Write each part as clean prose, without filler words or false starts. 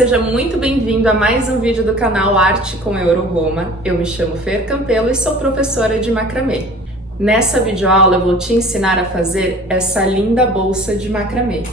seja muito bem-vindo a mais um vídeo do canal Arte com Euroroma. Eu me chamo Fer Campelo e sou professora de macramê. Nessa videoaula eu vou te ensinar a fazer essa linda bolsa de macramê.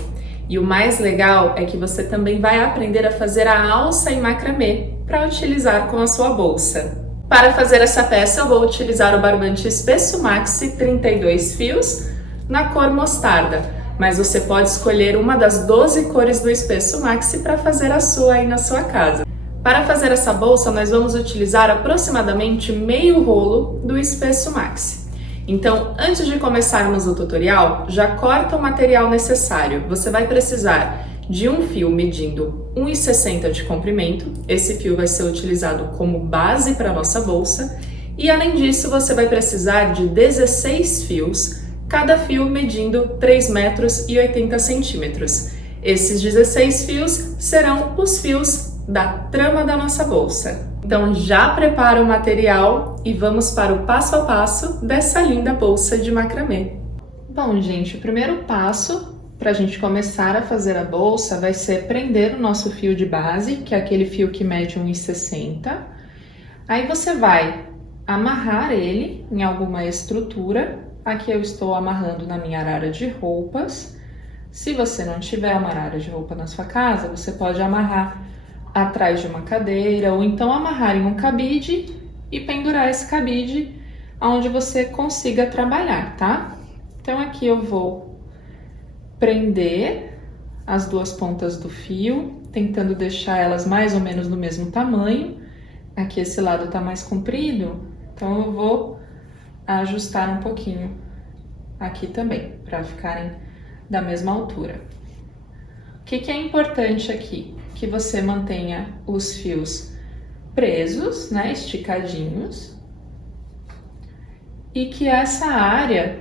E o mais legal é que você também vai aprender a fazer a alça em macramê para utilizar com a sua bolsa. Para fazer essa peça eu vou utilizar o barbante espesso maxi 32 fios na cor mostarda. Mas você pode escolher uma das 12 cores do espesso maxi para fazer a sua aí na sua casa. Para fazer essa bolsa, nós vamos utilizar aproximadamente meio rolo do espesso maxi. Então, antes de começarmos o tutorial, já corta o material necessário. Você vai precisar de um fio medindo 1,60 de comprimento. Esse fio vai ser utilizado como base para a nossa bolsa. E além disso, você vai precisar de 16 fios, cada fio medindo 3 metros e 80 centímetros. Esses 16 fios serão os fios da trama da nossa bolsa. Então já prepara o material e vamos para o passo a passo dessa linda bolsa de macramê. Bom, gente, o primeiro passo para a gente começar a fazer a bolsa vai ser prender o nosso fio de base, que é aquele fio que mede 1,60. Aí você vai amarrar ele em alguma estrutura. Aqui eu estou amarrando na minha arara de roupas. Se você não tiver uma arara de roupa na sua casa, você pode amarrar atrás de uma cadeira ou então amarrar em um cabide e pendurar esse cabide onde você consiga trabalhar, tá? Então aqui eu vou prender as duas pontas do fio, tentando deixar elas mais ou menos do mesmo tamanho. Aqui esse lado tá mais comprido, então eu vou ajustar um pouquinho aqui também, para ficarem da mesma altura. O que é importante aqui? Que você mantenha os fios presos, né, esticadinhos, e que essa área,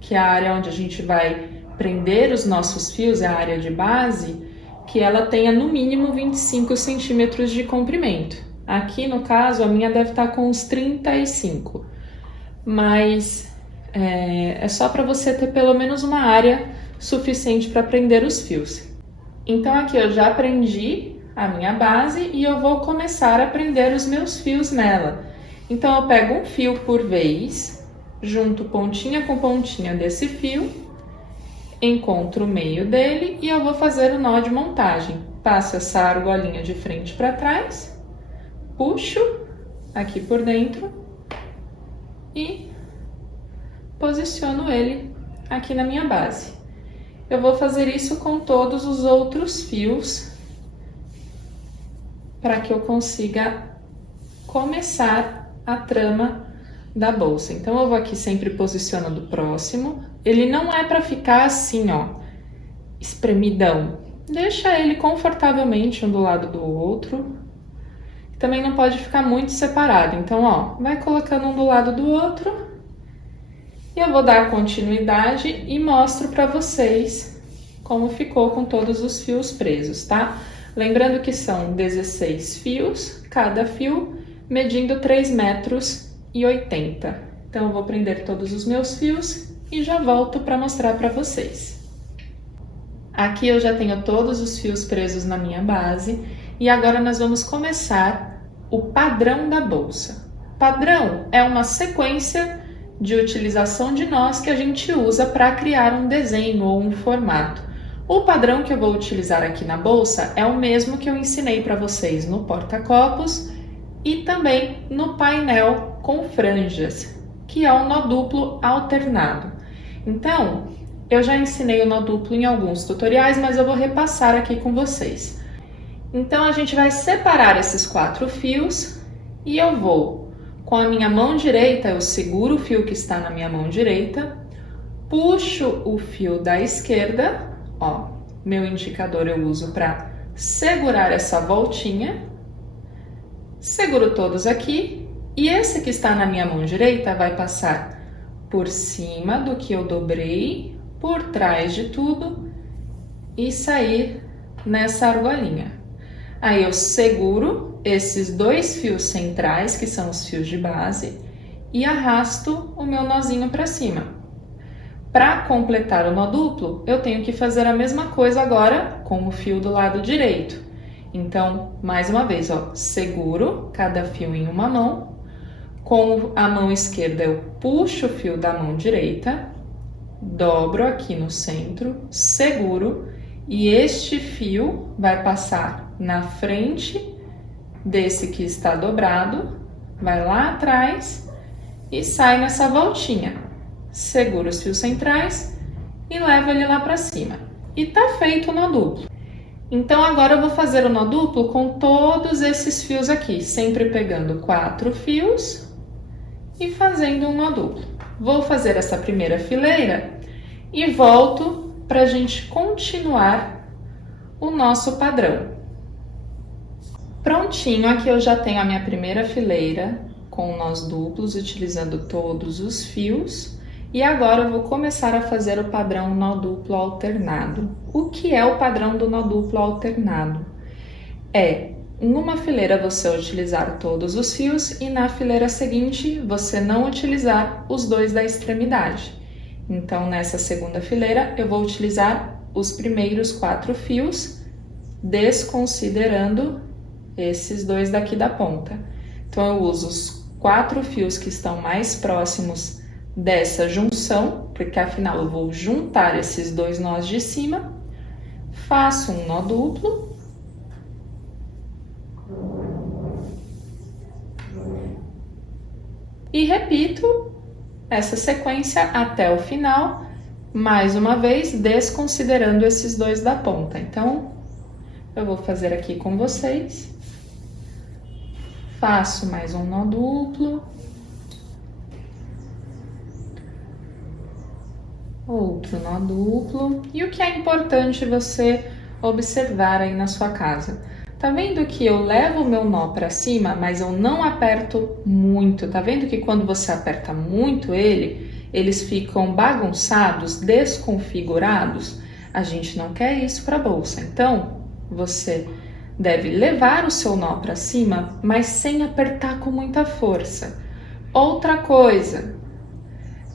que é a área onde a gente vai prender os nossos fios, é a área de base, que ela tenha no mínimo 25 centímetros de comprimento. Aqui no caso a minha deve estar com uns 35. Mas é só para você ter pelo menos uma área suficiente para prender os fios. Então aqui eu já prendi a minha base e eu vou começar a prender os meus fios nela. Então eu pego um fio por vez, junto pontinha com pontinha desse fio, encontro o meio dele e eu vou fazer o nó de montagem. Passo essa argolinha de frente para trás, puxo aqui por dentro e posiciono ele aqui na minha base. Eu vou fazer isso com todos os outros fios para que eu consiga começar a trama da bolsa. Então eu vou aqui sempre posicionando o próximo. Ele não é para ficar assim, ó, espremidão. Deixa ele confortavelmente um do lado do outro. Também não pode ficar muito separado, então ó, vai colocando um do lado do outro e eu vou dar continuidade e mostro para vocês como ficou com todos os fios presos, tá? Lembrando que são 16 fios, cada fio medindo 3 metros e 80. Então eu vou prender todos os meus fios e já volto para mostrar para vocês. Aqui eu já tenho todos os fios presos na minha base e agora nós vamos começar o padrão da bolsa. Padrão é uma sequência de utilização de nós que a gente usa para criar um desenho ou um formato. O padrão que eu vou utilizar aqui na bolsa é o mesmo que eu ensinei para vocês no porta-copos e também no painel com franjas, que é o nó duplo alternado. Então, eu já ensinei o nó duplo em alguns tutoriais, mas eu vou repassar aqui com vocês. Então a gente vai separar esses 4 fios e eu vou, com a minha mão direita, eu seguro o fio que está na minha mão direita, puxo o fio da esquerda, ó, meu indicador eu uso para segurar essa voltinha, seguro todos aqui e esse que está na minha mão direita vai passar por cima do que eu dobrei, por trás de tudo e sair nessa argolinha. Aí eu seguro esses 2 fios centrais, que são os fios de base, e arrasto o meu nozinho para cima. Para completar o nó duplo, eu tenho que fazer a mesma coisa agora com o fio do lado direito. Então, mais uma vez, ó, seguro cada fio em uma mão. Com a mão esquerda eu puxo o fio da mão direita, dobro aqui no centro, seguro, e este fio vai passar na frente desse que está dobrado, vai lá atrás e sai nessa voltinha. Seguro os fios centrais e levo ele lá para cima. E tá feito o nó duplo. Então agora eu vou fazer o nó duplo com todos esses fios aqui, sempre pegando 4 fios e fazendo um nó duplo. Vou fazer essa primeira fileira e volto para a gente continuar o nosso padrão. Prontinho, aqui eu já tenho a minha primeira fileira com nós duplos, utilizando todos os fios. E agora eu vou começar a fazer o padrão nó duplo alternado. O que é o padrão do nó duplo alternado? É, em uma fileira você utilizar todos os fios e na fileira seguinte você não utilizar os dois da extremidade. Então, nessa segunda fileira, eu vou utilizar os primeiros 4 fios, desconsiderando esses dois daqui da ponta. Então, eu uso os 4 fios que estão mais próximos dessa junção, porque afinal eu vou juntar esses dois nós de cima, faço um nó duplo, e repito essa sequência até o final, mais uma vez, desconsiderando esses dois da ponta. Então, eu vou fazer aqui com vocês, faço mais um nó duplo, outro nó duplo. E o que é importante você observar aí na sua casa? Tá vendo que eu levo o meu nó para cima, mas eu não aperto muito? Tá vendo que quando você aperta muito eles ficam bagunçados, desconfigurados? A gente não quer isso para a bolsa. Então, você deve levar o seu nó para cima, mas sem apertar com muita força. Outra coisa,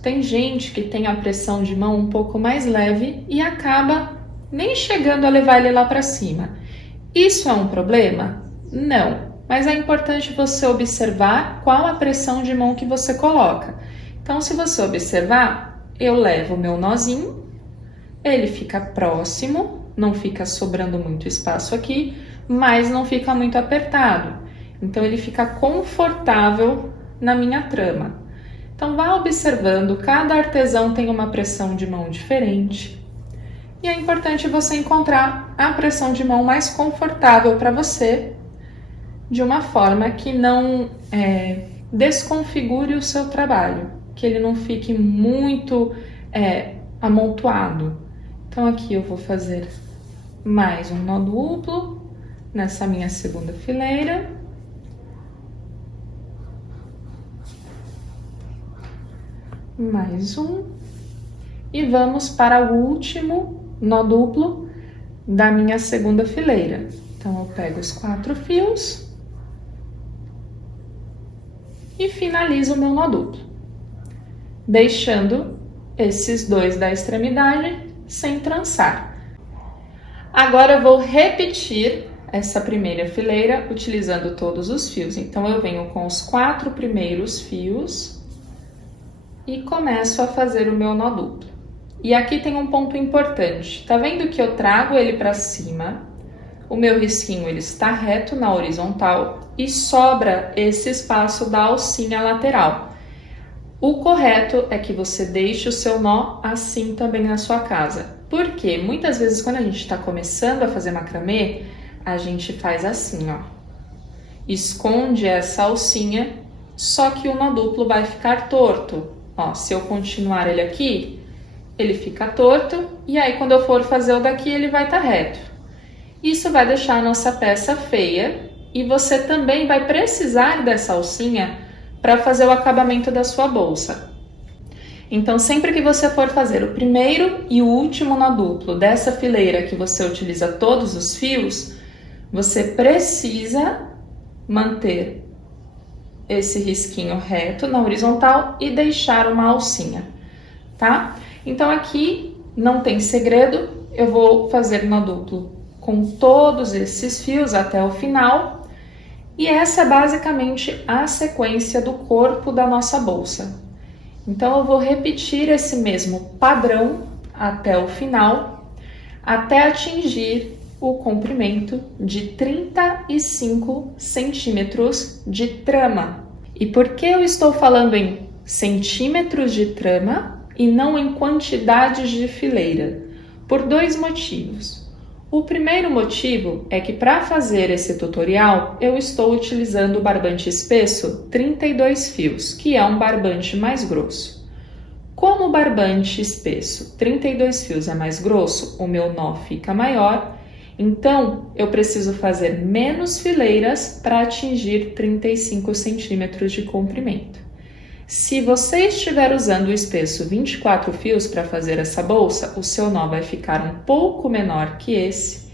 tem gente que tem a pressão de mão um pouco mais leve e acaba nem chegando a levar ele lá para cima. Isso é um problema? Não, mas é importante você observar qual a pressão de mão que você coloca. Então, se você observar, eu levo o meu nozinho, ele fica próximo, não fica sobrando muito espaço aqui, mas não fica muito apertado. Então, ele fica confortável na minha trama. Então, vá observando, cada artesão tem uma pressão de mão diferente. E é importante você encontrar a pressão de mão mais confortável para você, de uma forma que não desconfigure o seu trabalho, que ele não fique muito amontoado. Então, aqui eu vou fazer mais um nó duplo nessa minha segunda fileira. Mais um. E vamos para o último nó duplo da minha segunda fileira. Então, eu pego os 4 fios e finalizo o meu nó duplo, deixando esses dois da extremidade sem trançar. Agora, eu vou repetir essa primeira fileira utilizando todos os fios. Então, eu venho com os 4 primeiros fios e começo a fazer o meu nó duplo. E aqui tem um ponto importante. Tá vendo que eu trago ele para cima? O meu risquinho ele está reto na horizontal e sobra esse espaço da alcinha lateral. O correto é que você deixe o seu nó assim também na sua casa. Porque muitas vezes quando a gente está começando a fazer macramê, a gente faz assim, ó. Esconde essa alcinha, só que o nó duplo vai ficar torto. Ó, se eu continuar ele aqui, ele fica torto, e aí quando eu for fazer o daqui, ele vai estar reto. Isso vai deixar a nossa peça feia, e você também vai precisar dessa alcinha para fazer o acabamento da sua bolsa. Então, sempre que você for fazer o primeiro e o último nó duplo dessa fileira que você utiliza todos os fios, você precisa manter esse risquinho reto na horizontal e deixar uma alcinha, tá? Então, aqui não tem segredo, eu vou fazer nó duplo com todos esses fios até o final. E essa é basicamente a sequência do corpo da nossa bolsa. Então, eu vou repetir esse mesmo padrão até o final, até atingir o comprimento de 35 centímetros de trama. E por que eu estou falando em centímetros de trama e não em quantidades de fileira? Por dois motivos. O primeiro motivo é que para fazer esse tutorial eu estou utilizando o barbante espesso 32 fios, que é um barbante mais grosso. Como o barbante espesso 32 fios é mais grosso, o meu nó fica maior, então eu preciso fazer menos fileiras para atingir 35 centímetros de comprimento. Se você estiver usando o espesso 24 fios para fazer essa bolsa, o seu nó vai ficar um pouco menor que esse.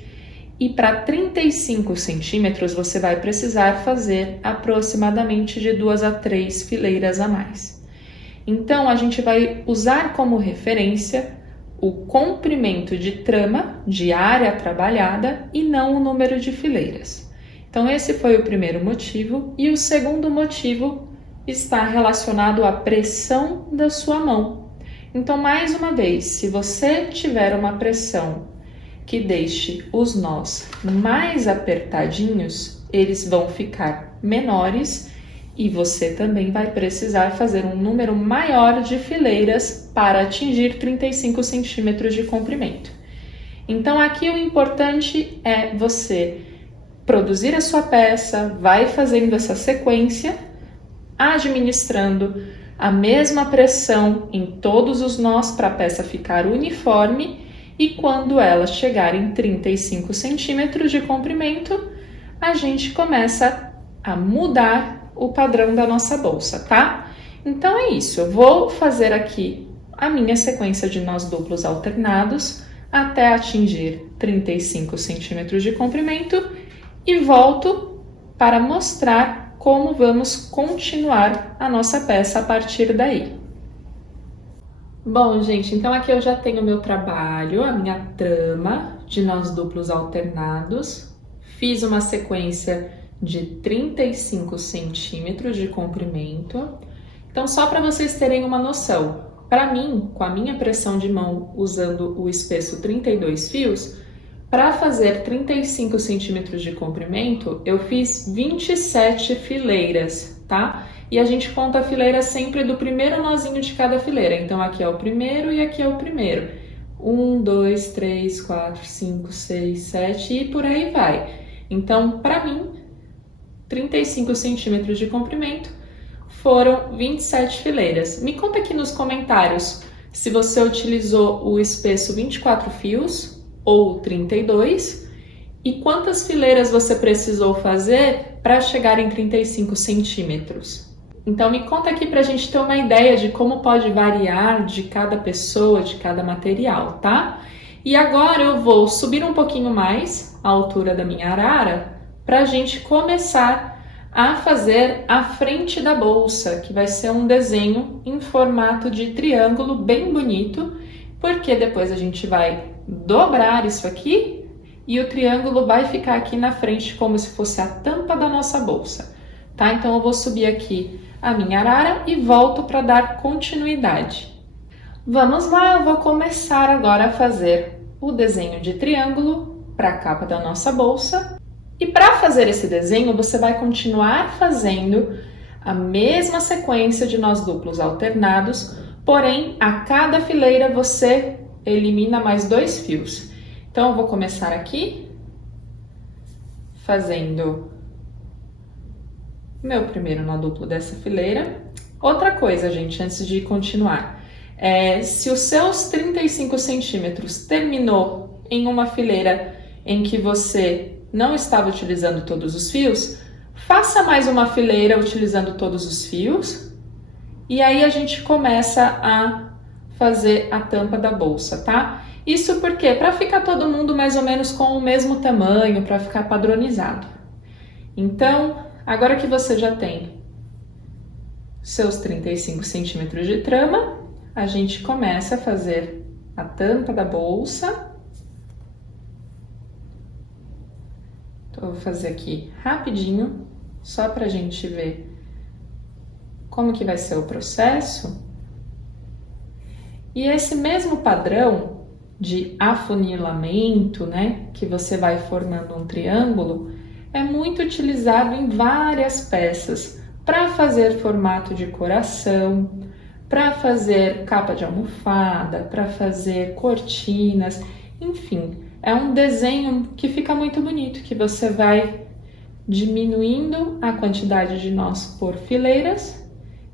E para 35 centímetros você vai precisar fazer aproximadamente de 2 a 3 fileiras a mais. Então a gente vai usar como referência o comprimento de trama, de área trabalhada, e não o número de fileiras. Então esse foi o primeiro motivo. E o segundo motivo está relacionado à pressão da sua mão. Então, mais uma vez, se você tiver uma pressão que deixe os nós mais apertadinhos, eles vão ficar menores e você também vai precisar fazer um número maior de fileiras para atingir 35 centímetros de comprimento. Então, aqui o importante é você produzir a sua peça, vai fazendo essa sequência, administrando a mesma pressão em todos os nós para a peça ficar uniforme, e quando ela chegar em 35 centímetros de comprimento, a gente começa a mudar o padrão da nossa bolsa, tá? Então é isso, eu vou fazer aqui a minha sequência de nós duplos alternados até atingir 35 centímetros de comprimento e volto para mostrar como vamos continuar a nossa peça a partir daí. Bom, gente, então aqui eu já tenho o meu trabalho, a minha trama de nós duplos alternados. Fiz uma sequência de 35 centímetros de comprimento. Então, só para vocês terem uma noção, para mim, com a minha pressão de mão usando o espesso 32 fios, para fazer 35 centímetros de comprimento, eu fiz 27 fileiras, tá? E a gente conta a fileira sempre do primeiro nozinho de cada fileira. Então, aqui é o primeiro e aqui é o primeiro. 1, 2, 3, 4, 5, 6, 7 e por aí vai. Então, para mim, 35 centímetros de comprimento foram 27 fileiras. Me conta aqui nos comentários se você utilizou o espesso 24 fios ou 32 e quantas fileiras você precisou fazer para chegar em 35 centímetros. Então me conta aqui para a gente ter uma ideia de como pode variar de cada pessoa, de cada material, tá? E agora eu vou subir um pouquinho mais a altura da minha arara para a gente começar a fazer a frente da bolsa, que vai ser um desenho em formato de triângulo bem bonito, porque depois a gente vai dobrar isso aqui e o triângulo vai ficar aqui na frente como se fosse a tampa da nossa bolsa, tá? Então eu vou subir aqui a minha arara e volto para dar continuidade. Vamos lá, eu vou começar agora a fazer o desenho de triângulo para a capa da nossa bolsa. E para fazer esse desenho, você vai continuar fazendo a mesma sequência de nós duplos alternados, porém, a cada fileira você elimina mais 2 fios. Então, eu vou começar aqui, fazendo meu primeiro nó duplo dessa fileira. Outra coisa, gente, antes de continuar, se os seus 35 centímetros terminou em uma fileira em que você não estava utilizando todos os fios, faça mais uma fileira utilizando todos os fios e aí a gente começa a fazer a tampa da bolsa, tá? Isso porque para ficar todo mundo mais ou menos com o mesmo tamanho, para ficar padronizado. Então, agora que você já tem seus 35 centímetros de trama, a gente começa a fazer a tampa da bolsa. Eu vou fazer aqui rapidinho, só pra gente ver como que vai ser o processo. E esse mesmo padrão de afunilamento, né, que você vai formando um triângulo, é muito utilizado em várias peças para fazer formato de coração, para fazer capa de almofada, para fazer cortinas, enfim, é um desenho que fica muito bonito, que você vai diminuindo a quantidade de nós por fileiras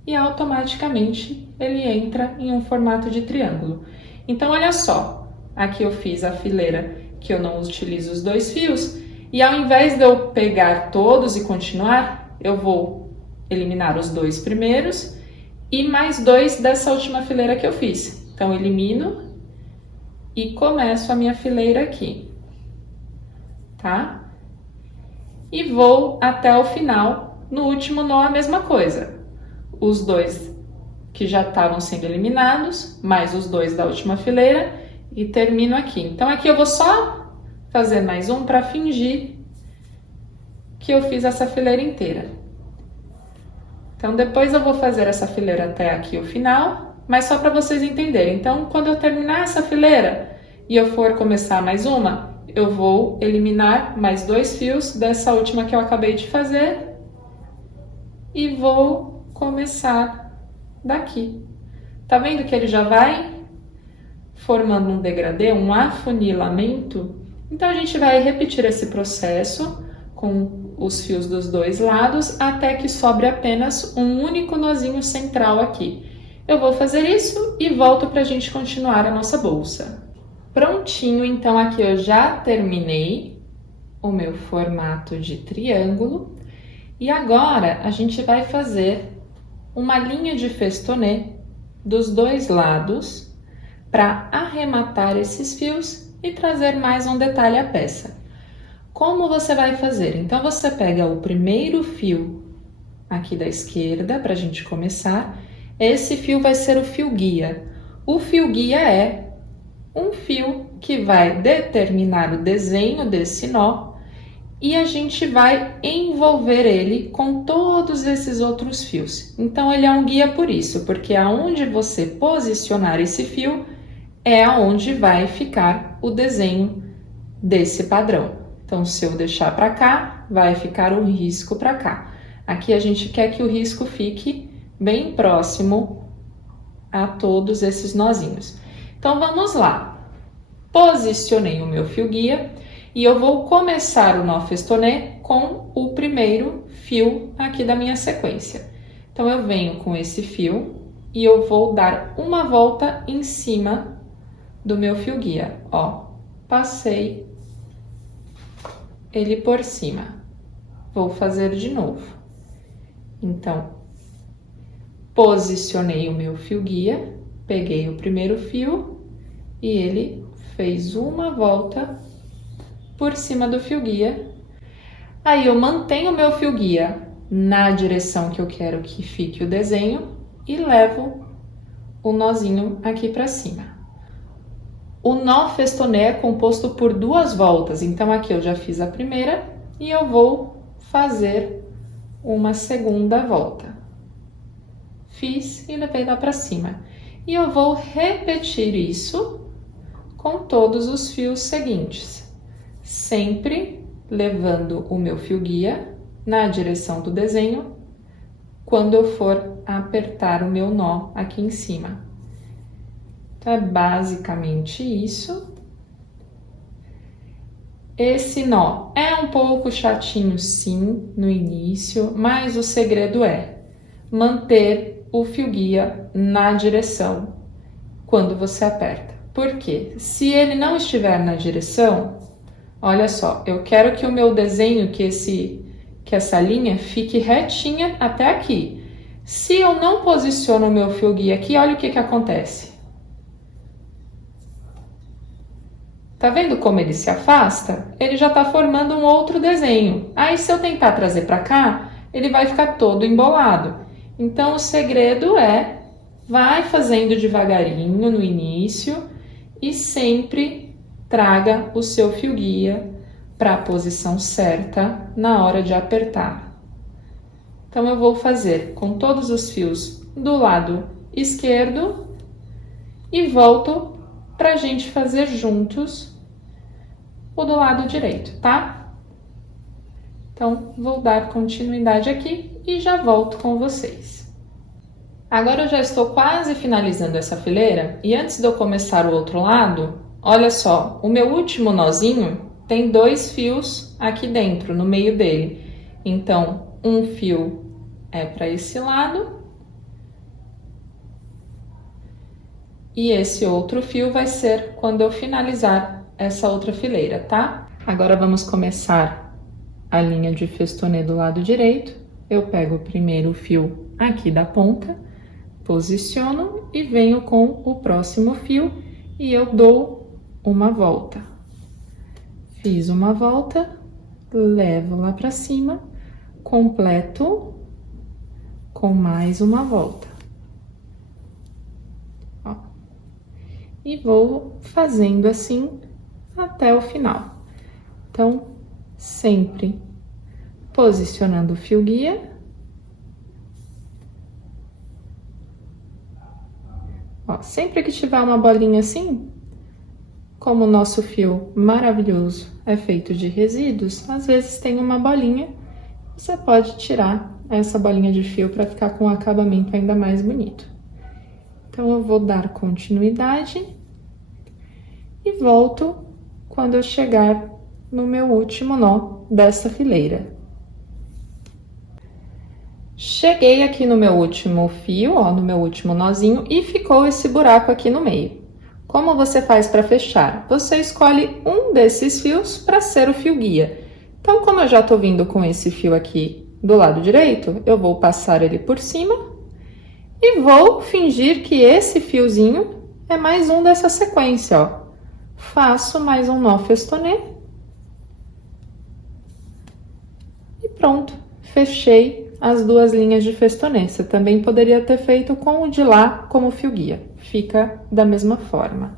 e automaticamente ele entra em um formato de triângulo. Então, olha só, aqui eu fiz a fileira que eu não utilizo os 2 fios e ao invés de eu pegar todos e continuar, eu vou eliminar os 2 primeiros e mais 2 dessa última fileira que eu fiz. Então, elimino e começo a minha fileira aqui, tá? E vou até o final. No último nó a mesma coisa. Os 2 que já estavam sendo eliminados, mais os 2 da última fileira e termino aqui. Então, aqui eu vou só fazer mais um para fingir que eu fiz essa fileira inteira. Então, depois eu vou fazer essa fileira até aqui o final, mas só para vocês entenderem. Então, quando eu terminar essa fileira e eu for começar mais uma, eu vou eliminar mais 2 fios dessa última que eu acabei de fazer e vou começar daqui. Tá vendo que ele já vai formando um degradê, um afunilamento? Então, a gente vai repetir esse processo com os fios dos 2 lados até que sobre apenas um único nozinho central aqui. Eu vou fazer isso e volto para a gente continuar a nossa bolsa. Prontinho, então aqui eu já terminei o meu formato de triângulo e agora a gente vai fazer uma linha de festonê dos 2 lados para arrematar esses fios e trazer mais um detalhe à peça. Como você vai fazer? Então, você pega o primeiro fio aqui da esquerda, para a gente começar. Esse fio vai ser o fio guia. O fio guia é um fio que vai determinar o desenho desse nó e a gente vai envolver ele com todos esses outros fios. Então, ele é um guia por isso, porque aonde você posicionar esse fio é aonde vai ficar o desenho desse padrão. Então, se eu deixar para cá, vai ficar um risco para cá. Aqui a gente quer que o risco fique bem próximo a todos esses nozinhos. Então, vamos lá. Posicionei o meu fio guia e eu vou começar o nó festonê com o primeiro fio aqui da minha sequência. Então, eu venho com esse fio e eu vou dar uma volta em cima do meu fio guia. Ó, passei ele por cima. Vou fazer de novo. Então, posicionei o meu fio guia, peguei o primeiro fio e ele fez uma volta por cima do fio guia. Aí eu mantenho o meu fio guia na direção que eu quero que fique o desenho e levo o nozinho aqui para cima. O nó festonê é composto por 2 voltas, então aqui eu já fiz a primeira e eu vou fazer uma segunda volta. Fiz e levei lá para cima. E eu vou repetir isso com todos os fios seguintes, sempre levando o meu fio guia na direção do desenho quando eu for apertar o meu nó aqui em cima. Então, é basicamente isso. Esse nó é um pouco chatinho, sim, no início, mas o segredo é manter o fio guia na direção quando você aperta. Por quê? Se ele não estiver na direção, olha só, eu quero que o meu desenho, que essa linha fique retinha até aqui. Se eu não posiciono o meu fio guia aqui, olha o que acontece. Tá vendo como ele se afasta? Ele já tá formando um outro desenho. Aí, se eu tentar trazer para cá, ele vai ficar todo embolado. Então, o segredo é, vai fazendo devagarinho no início e sempre traga o seu fio guia para a posição certa na hora de apertar. Então, eu vou fazer com todos os fios do lado esquerdo e volto para a gente fazer juntos o do lado direito, tá? Então, vou dar continuidade aqui e já volto com vocês. Agora eu já estou quase finalizando essa fileira e antes de eu começar o outro lado, olha só, o meu último nozinho tem 2 fios aqui dentro, no meio dele. Então, um fio é para esse lado e esse outro fio vai ser quando eu finalizar essa outra fileira, tá? Agora vamos começar a linha de festonê do lado direito. Eu pego o primeiro fio aqui da ponta, posiciono e venho com o próximo fio e eu dou uma volta. Fiz uma volta, levo lá para cima, completo com mais uma volta. Ó. E vou fazendo assim até o final. Então, sempre posicionando o fio guia. Ó, sempre que tiver uma bolinha assim, como o nosso fio maravilhoso é feito de resíduos, às vezes tem uma bolinha, você pode tirar essa bolinha de fio para ficar com um acabamento ainda mais bonito. Então, eu vou dar continuidade e volto quando eu chegar no meu último nó dessa fileira. Cheguei aqui no meu último fio, ó, no meu último nozinho, e ficou esse buraco aqui no meio. Como você faz para fechar? Você escolhe um desses fios para ser o fio guia. Então, como eu já tô vindo com esse fio aqui do lado direito, eu vou passar ele por cima e vou fingir que esse fiozinho é mais um dessa sequência, ó. Faço mais um nó festonê e pronto, fechei as 2 linhas de festonê. Você também poderia ter feito com o de lá como fio guia, fica da mesma forma.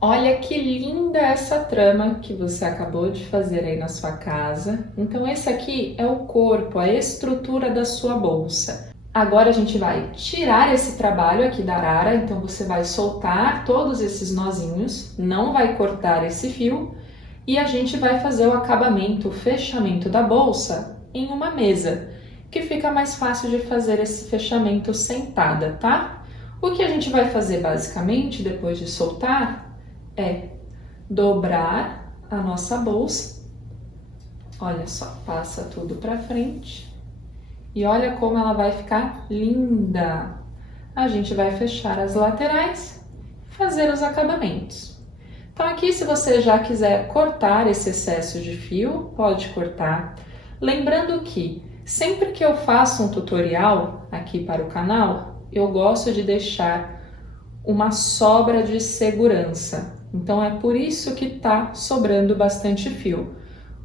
Olha que linda essa trama que você acabou de fazer aí na sua casa. Então, esse aqui é o corpo, a estrutura da sua bolsa. Agora a gente vai tirar esse trabalho aqui da arara, então você vai soltar todos esses nozinhos, não vai cortar esse fio e a gente vai fazer o acabamento, o fechamento da bolsa em uma mesa, que fica mais fácil de fazer esse fechamento sentada, tá? O que a gente vai fazer basicamente depois de soltar é dobrar a nossa bolsa. Olha só, passa tudo para frente. E olha como ela vai ficar linda. A gente vai fechar as laterais, fazer os acabamentos. Então aqui, se você já quiser cortar esse excesso de fio, pode cortar. Lembrando que sempre que eu faço um tutorial aqui para o canal, eu gosto de deixar uma sobra de segurança. Então, é por isso que tá sobrando bastante fio,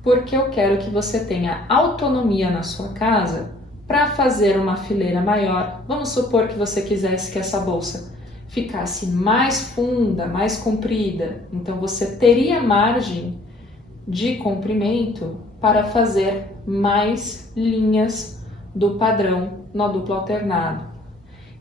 porque eu quero que você tenha autonomia na sua casa para fazer uma fileira maior. Vamos supor que você quisesse que essa bolsa ficasse mais funda, mais comprida. Então, você teria margem de comprimento para fazer mais linhas do padrão nó duplo alternado.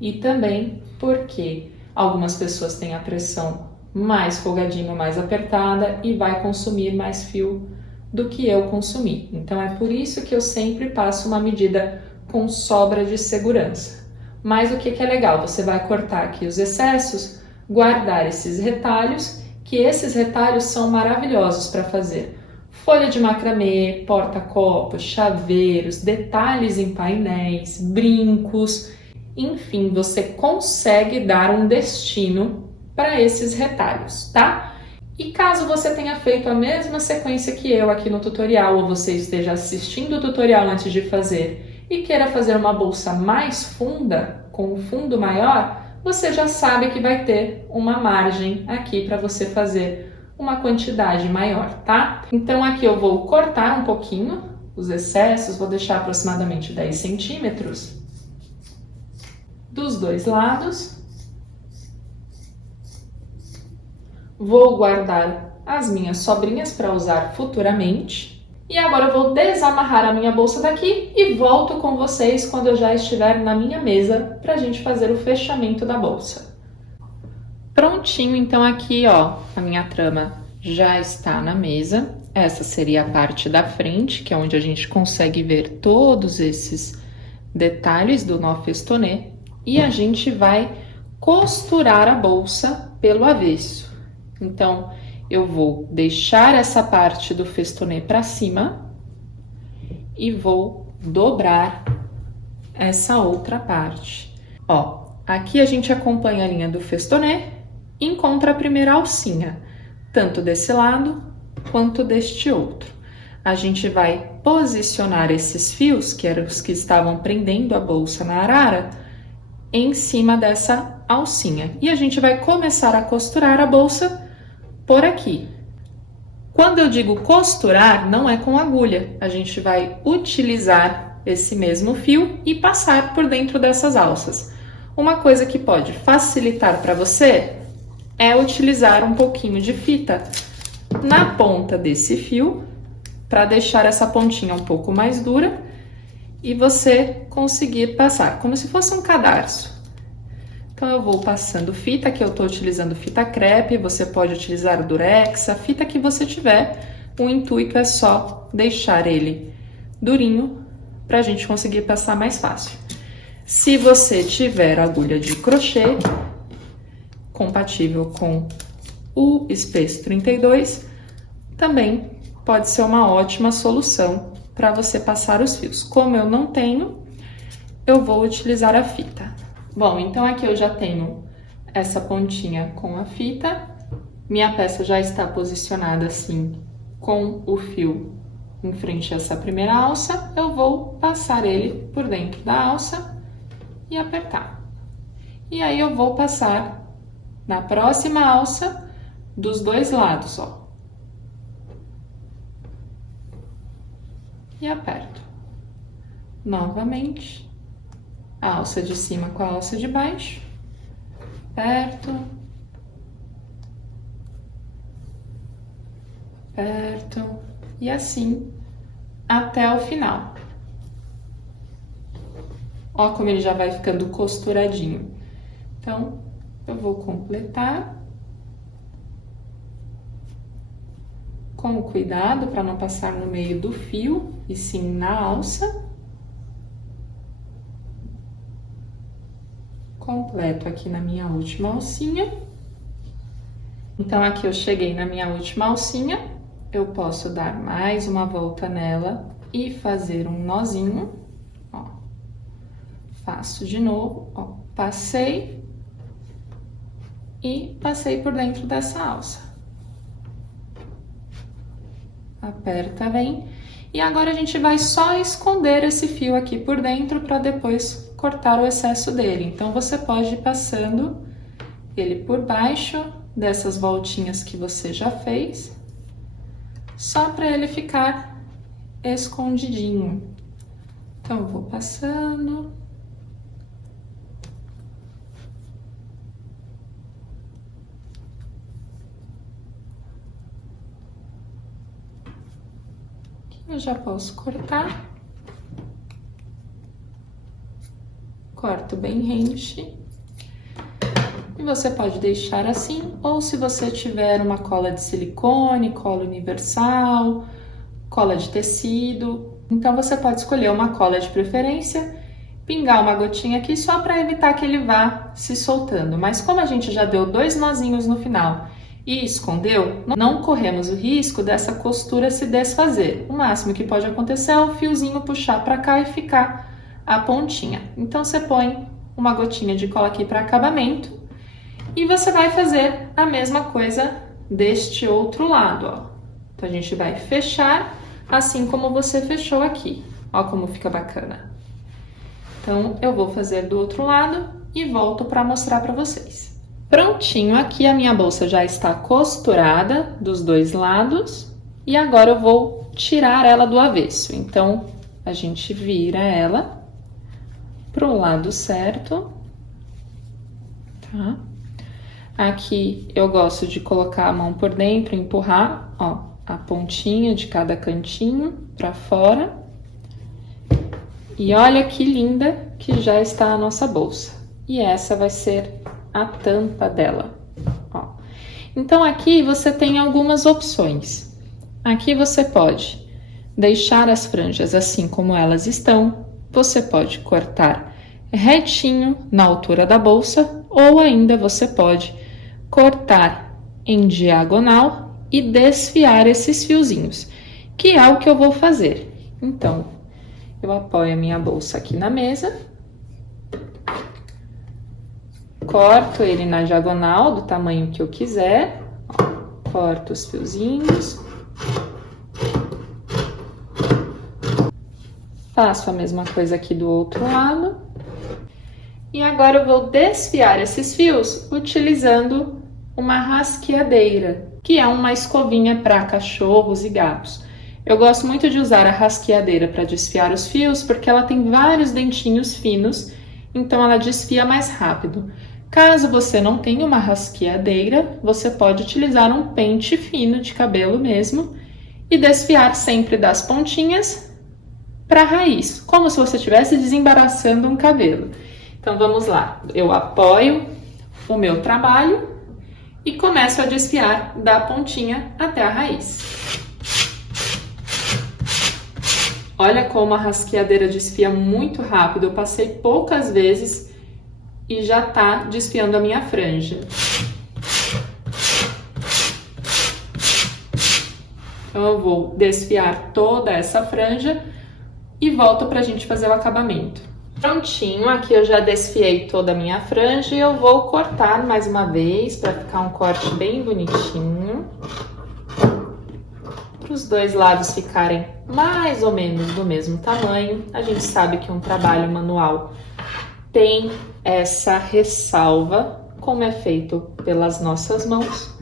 E também porque algumas pessoas têm a pressão mais folgadinha, mais apertada e vai consumir mais fio do que eu consumi. Então, é por isso que eu sempre passo uma medida com sobra de segurança. Mas o que é legal? Você vai cortar aqui os excessos, guardar esses retalhos, que esses retalhos são maravilhosos para fazer folha de macramê, porta-copos, chaveiros, detalhes em painéis, brincos, enfim, você consegue dar um destino para esses retalhos, tá? E caso você tenha feito a mesma sequência que eu aqui no tutorial, ou você esteja assistindo o tutorial antes de fazer e queira fazer uma bolsa mais funda, com um fundo maior, você já sabe que vai ter uma margem aqui para você fazer uma quantidade maior, tá? Então aqui eu vou cortar um pouquinho os excessos, vou deixar aproximadamente 10 centímetros dos dois lados. Vou guardar as minhas sobrinhas para usar futuramente. E agora eu vou desamarrar a minha bolsa daqui e volto com vocês quando eu já estiver na minha mesa para a gente fazer o fechamento da bolsa. Prontinho, então aqui ó, a minha trama já está na mesa. Essa seria a parte da frente, que é onde a gente consegue ver todos esses detalhes do nó festonê. E a gente vai costurar a bolsa pelo avesso. Então, eu vou deixar essa parte do festonê para cima e vou dobrar essa outra parte. Ó, aqui a gente acompanha a linha do festonê e encontra a primeira alcinha, tanto desse lado quanto deste outro. A gente vai posicionar esses fios, que eram os que estavam prendendo a bolsa na arara, em cima dessa alcinha. E a gente vai começar a costurar a bolsa por aqui. Quando eu digo costurar, não é com agulha. A gente vai utilizar esse mesmo fio e passar por dentro dessas alças. Uma coisa que pode facilitar para você é utilizar um pouquinho de fita na ponta desse fio, para deixar essa pontinha um pouco mais dura e você conseguir passar, como se fosse um cadarço. Então, eu vou passando fita, que eu estou utilizando fita crepe, você pode utilizar durex, a fita que você tiver. O intuito é só deixar ele durinho para a gente conseguir passar mais fácil. Se você tiver agulha de crochê, compatível com o espesso 32, também pode ser uma ótima solução para você passar os fios. Como eu não tenho, eu vou utilizar a fita. Bom, então aqui eu já tenho essa pontinha com a fita. Minha peça já está posicionada assim, com o fio em frente a essa primeira alça. Eu vou passar ele por dentro da alça e apertar. E aí eu vou passar na próxima alça dos dois lados, ó. E aperto. Novamente, a alça de cima com a alça de baixo. Aperto. Aperto. E assim até o final. Ó como ele já vai ficando costuradinho. Então, eu vou completar. Com cuidado para não passar no meio do fio, e sim na alça. Completo aqui na minha última alcinha. Então, aqui eu cheguei na minha última alcinha, eu posso dar mais uma volta nela e fazer um nozinho, ó. Faço de novo, ó, passei e passei por dentro dessa alça. Aperta bem. E agora a gente vai só esconder esse fio aqui por dentro para depois cortar o excesso dele. Então, você pode ir passando ele por baixo dessas voltinhas que você já fez, só para ele ficar escondidinho. Então, eu vou passando. Eu já posso cortar. Corto bem rente. E você pode deixar assim, ou se você tiver uma cola de silicone, cola universal, cola de tecido, então você pode escolher uma cola de preferência, pingar uma gotinha aqui só para evitar que ele vá se soltando. Mas como a gente já deu 2 nozinhos no final e escondeu, não corremos o risco dessa costura se desfazer. O máximo que pode acontecer é o fiozinho puxar para cá e ficar a pontinha. Então, você põe uma gotinha de cola aqui para acabamento e você vai fazer a mesma coisa deste outro lado, ó. Então, a gente vai fechar assim como você fechou aqui. Ó como fica bacana. Então, eu vou fazer do outro lado e volto para mostrar para vocês. Prontinho, aqui a minha bolsa já está costurada dos dois lados e agora eu vou tirar ela do avesso. Então, a gente vira ela pro lado certo, tá? Aqui eu gosto de colocar a mão por dentro, empurrar, ó, a pontinha de cada cantinho para fora. E olha que linda que já está a nossa bolsa. E essa vai ser a tampa dela, ó. Então aqui você tem algumas opções. Aqui você pode deixar as franjas assim como elas estão. Você pode cortar retinho na altura da bolsa, ou ainda você pode cortar em diagonal e desfiar esses fiozinhos, que é o que eu vou fazer. Então, eu apoio a minha bolsa aqui na mesa, corto ele na diagonal do tamanho que eu quiser, ó, corto os fiozinhos, faço a mesma coisa aqui do outro lado. E agora eu vou desfiar esses fios utilizando uma rasqueadeira, que é uma escovinha para cachorros e gatos. Eu gosto muito de usar a rasqueadeira para desfiar os fios, porque ela tem vários dentinhos finos, então ela desfia mais rápido. Caso você não tenha uma rasqueadeira, você pode utilizar um pente fino de cabelo mesmo e desfiar sempre das pontinhas para a raiz, como se você estivesse desembaraçando um cabelo. Então vamos lá, eu apoio o meu trabalho e começo a desfiar da pontinha até a raiz. Olha como a rasqueadeira desfia muito rápido, eu passei poucas vezes e já tá desfiando a minha franja. Então eu vou desfiar toda essa franja e volto pra gente fazer o acabamento. Prontinho, aqui eu já desfiei toda a minha franja e eu vou cortar mais uma vez para ficar um corte bem bonitinho. Para os dois lados ficarem mais ou menos do mesmo tamanho. A gente sabe que um trabalho manual tem essa ressalva, como é feito pelas nossas mãos.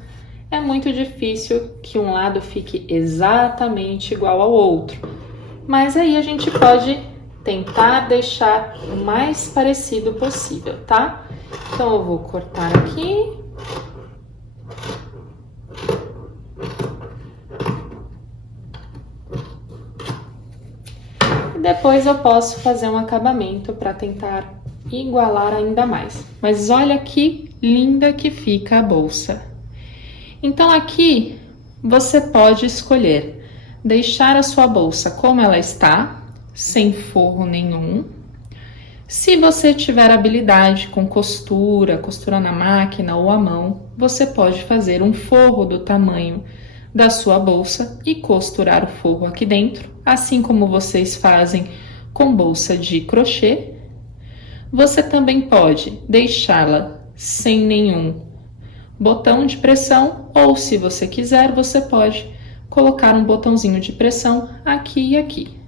É muito difícil que um lado fique exatamente igual ao outro, mas aí a gente pode tentar deixar o mais parecido possível, tá? Então eu vou cortar aqui. E depois eu posso fazer um acabamento para tentar igualar ainda mais. Mas olha que linda que fica a bolsa. Então aqui você pode escolher deixar a sua bolsa como ela está, sem forro nenhum. Se você tiver habilidade com costura na máquina ou à mão, você pode fazer um forro do tamanho da sua bolsa e costurar o forro aqui dentro, assim como vocês fazem com bolsa de crochê. Você também pode deixá-la sem nenhum botão de pressão, ou se você quiser, você pode colocar um botãozinho de pressão aqui e aqui.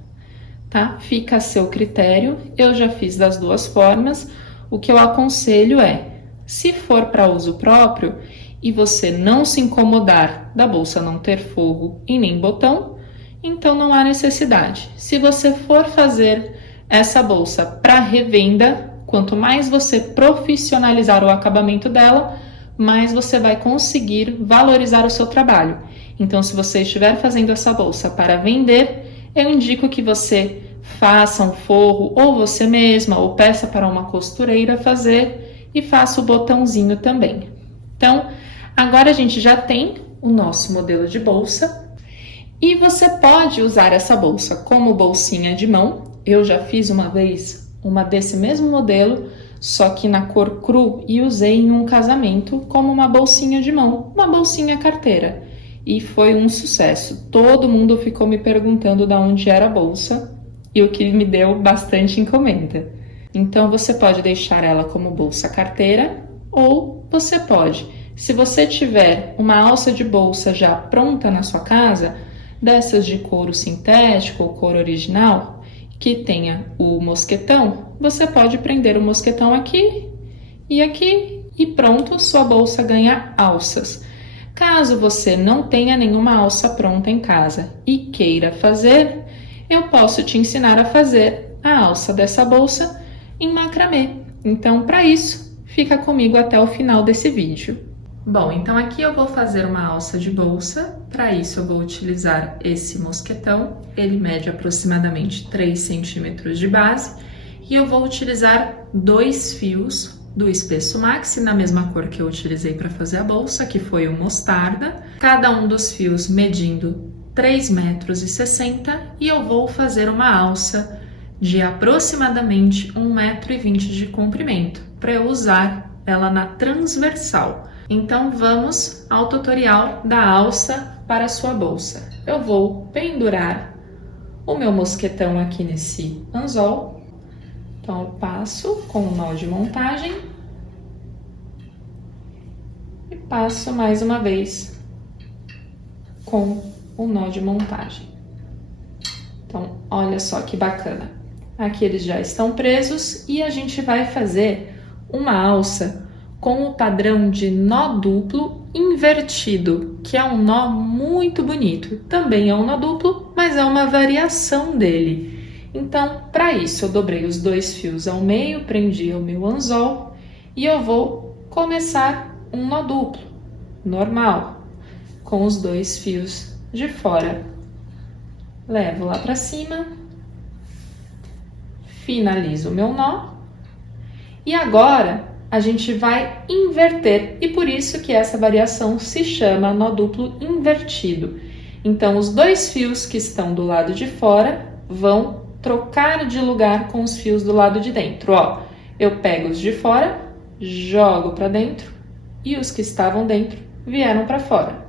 Tá? Fica a seu critério, eu já fiz das duas formas. O que eu aconselho é, se for para uso próprio e você não se incomodar da bolsa não ter forro e nem botão, então não há necessidade. Se você for fazer essa bolsa para revenda, quanto mais você profissionalizar o acabamento dela, mais você vai conseguir valorizar o seu trabalho. Então, se você estiver fazendo essa bolsa para vender, eu indico que você faça um forro ou você mesma, ou peça para uma costureira fazer e faça o botãozinho também. Então, agora a gente já tem o nosso modelo de bolsa e você pode usar essa bolsa como bolsinha de mão. Eu já fiz uma vez uma desse mesmo modelo, só que na cor cru, e usei em um casamento como uma bolsinha de mão, uma bolsinha carteira. E foi um sucesso. Todo mundo ficou me perguntando de onde era a bolsa, e o que me deu bastante encomenda. Então você pode deixar ela como bolsa carteira, ou você pode, se você tiver uma alça de bolsa já pronta na sua casa, dessas de couro sintético ou couro original, que tenha o mosquetão, você pode prender o mosquetão aqui e pronto, sua bolsa ganha alças. Caso você não tenha nenhuma alça pronta em casa e queira fazer, eu posso te ensinar a fazer a alça dessa bolsa em macramê. Então, para isso, fica comigo até o final desse vídeo. Bom, então aqui eu vou fazer uma alça de bolsa. Para isso eu vou utilizar esse mosquetão, ele mede aproximadamente 3 centímetros de base, e eu vou utilizar 2 fios do espesso maxi, na mesma cor que eu utilizei para fazer a bolsa, que foi o mostarda, cada um dos fios medindo 3,60 m, e eu vou fazer uma alça de aproximadamente 1,20 m de comprimento, para eu usar ela na transversal. Então vamos ao tutorial da alça para a sua bolsa. Eu vou pendurar o meu mosquetão aqui nesse anzol. Então eu passo com o nó de montagem e passo mais uma vez com o nó de montagem. Então olha só que bacana. Aqui eles já estão presos e a gente vai fazer uma alça com o padrão de nó duplo invertido, que é um nó muito bonito. Também é um nó duplo, mas é uma variação dele. Então, para isso, eu dobrei os 2 fios ao meio, prendi o meu anzol e eu vou começar um nó duplo, normal, com os 2 fios de fora. Levo lá para cima, finalizo o meu nó e agora a gente vai inverter, e por isso que essa variação se chama nó duplo invertido. Então, os 2 fios que estão do lado de fora vão trocar de lugar com os fios do lado de dentro. Ó, eu pego os de fora, jogo para dentro, e os que estavam dentro vieram para fora.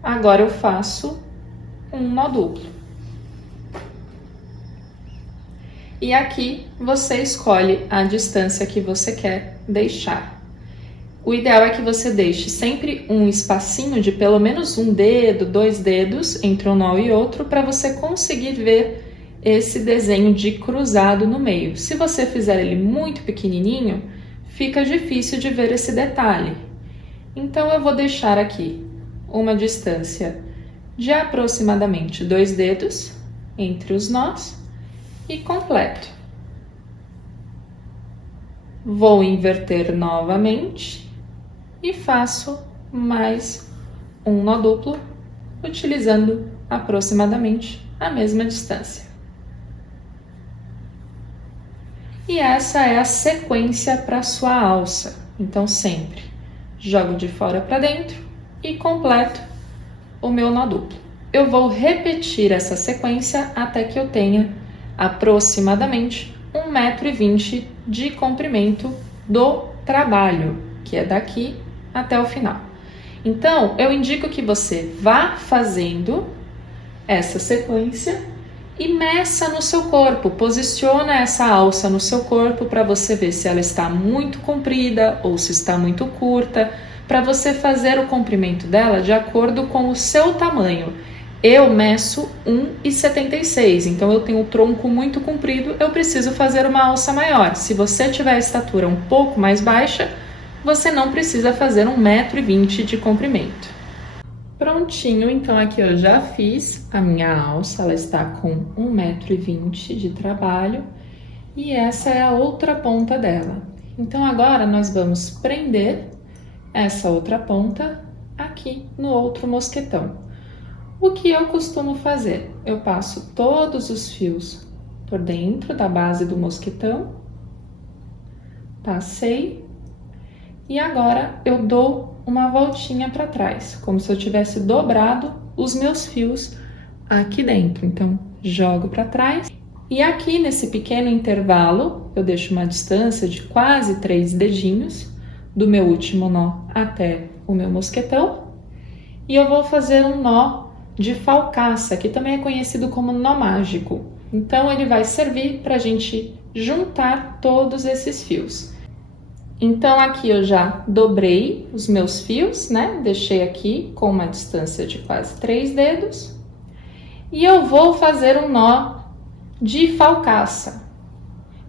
Agora eu faço um nó duplo. E aqui você escolhe a distância que você quer deixar. O ideal é que você deixe sempre um espacinho de pelo menos 1 dedo, 2 dedos entre um nó e outro, para você conseguir ver esse desenho de cruzado no meio. Se você fizer ele muito pequenininho, fica difícil de ver esse detalhe. Então eu vou deixar aqui uma distância de aproximadamente 2 dedos entre os nós e completo. Vou inverter novamente e faço mais um nó duplo, utilizando aproximadamente a mesma distância. E essa é a sequência para sua alça. Então sempre jogo de fora para dentro e completo o meu nó duplo. Eu vou repetir essa sequência até que eu tenha aproximadamente 1,20 m de comprimento do trabalho, que é daqui até o final. Então, eu indico que você vá fazendo essa sequência e meça no seu corpo, posiciona essa alça no seu corpo para você ver se ela está muito comprida ou se está muito curta, para você fazer o comprimento dela de acordo com o seu tamanho. Eu meço 1,76, então eu tenho o tronco muito comprido, eu preciso fazer uma alça maior. Se você tiver a estatura um pouco mais baixa, você não precisa fazer 1,20 m de comprimento. Prontinho, então aqui eu já fiz a minha alça, ela está com 1,20 m de trabalho e essa é a outra ponta dela. Então agora nós vamos prender essa outra ponta aqui no outro mosquetão. O que eu costumo fazer? Eu passo todos os fios por dentro da base do mosquetão, passei, e agora eu dou uma voltinha para trás, como se eu tivesse dobrado os meus fios aqui dentro. Então, jogo para trás, e aqui nesse pequeno intervalo, eu deixo uma distância de quase 3 dedinhos do meu último nó até o meu mosquetão, e eu vou fazer um nó de falcaça, que também é conhecido como nó mágico. Então, ele vai servir para a gente juntar todos esses fios. Então, aqui eu já dobrei os meus fios, né? Deixei aqui com uma distância de quase 3 dedos. E eu vou fazer um nó de falcaça.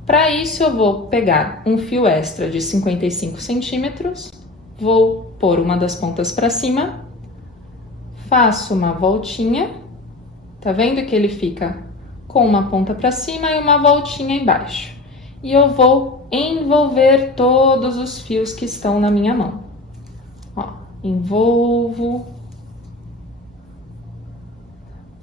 Para isso, eu vou pegar um fio extra de 55 centímetros, vou pôr uma das pontas para cima, faço uma voltinha, tá vendo que ele fica com uma ponta para cima e uma voltinha embaixo. E eu vou envolver todos os fios que estão na minha mão. Ó, envolvo.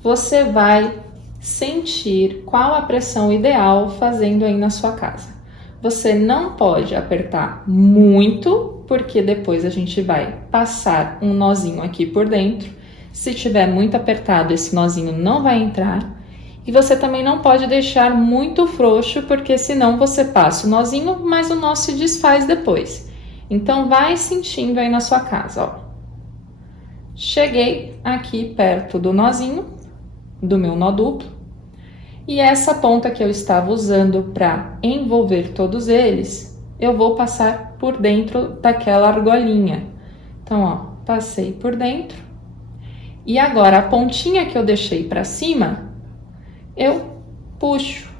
Você vai sentir qual a pressão ideal fazendo aí na sua casa. Você não pode apertar muito, porque depois a gente vai passar um nozinho aqui por dentro. Se tiver muito apertado, esse nozinho não vai entrar. E você também não pode deixar muito frouxo, porque senão você passa o nozinho, mas o nó se desfaz depois. Então vai sentindo aí na sua casa, ó. Cheguei aqui perto do nozinho, do meu nó duplo. E essa ponta que eu estava usando para envolver todos eles, eu vou passar por dentro daquela argolinha. Então, ó, passei por dentro. E agora a pontinha que eu deixei para cima, eu puxo.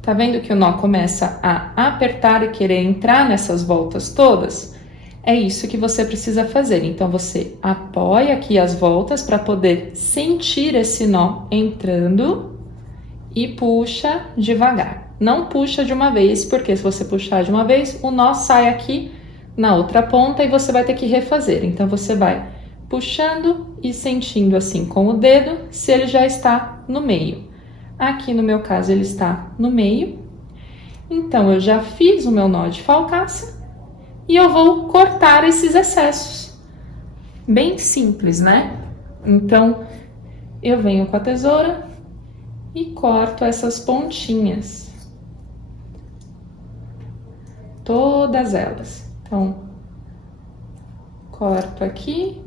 Tá vendo que o nó começa a apertar e querer entrar nessas voltas todas? É isso que você precisa fazer. Então, você apoia aqui as voltas para poder sentir esse nó entrando e puxa devagar. Não puxa de uma vez, porque se você puxar de uma vez, o nó sai aqui na outra ponta e você vai ter que refazer. Então, você vai puxando e sentindo assim com o dedo se ele já está no meio. Aqui no meu caso ele está no meio. Então eu já fiz o meu nó de falcaça e eu vou cortar esses excessos. Bem simples, né? Então eu venho com a tesoura e corto essas pontinhas. Todas elas. Então corto aqui.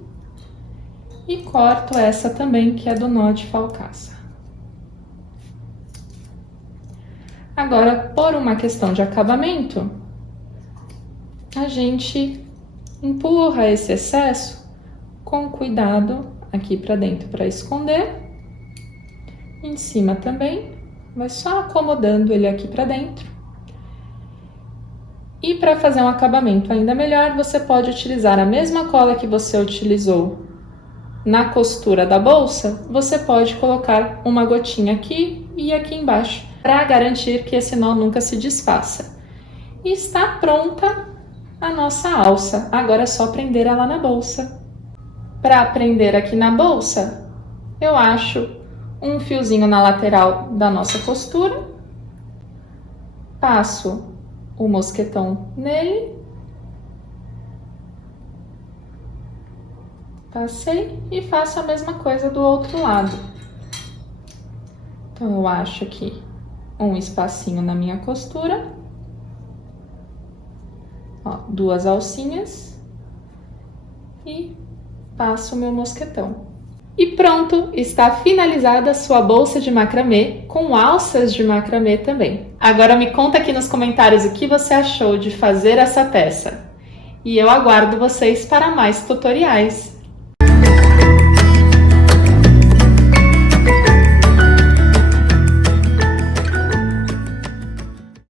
E corto essa também, que é do nó de falcaça. Agora, por uma questão de acabamento, a gente empurra esse excesso com cuidado aqui para dentro para esconder. Em cima também, vai só acomodando ele aqui para dentro. E para fazer um acabamento ainda melhor, você pode utilizar a mesma cola que você utilizou na costura da bolsa, você pode colocar uma gotinha aqui e aqui embaixo, para garantir que esse nó nunca se desfaça. E está pronta a nossa alça. Agora é só prender ela na bolsa. Para prender aqui na bolsa, eu acho um fiozinho na lateral da nossa costura, passo o mosquetão nele, passei e faço a mesma coisa do outro lado. Então, eu acho aqui um espacinho na minha costura, ó, duas alcinhas e passo o meu mosquetão. E pronto, está finalizada a sua bolsa de macramê, com alças de macramê também. Agora me conta aqui nos comentários o que você achou de fazer essa peça. E eu aguardo vocês para mais tutoriais.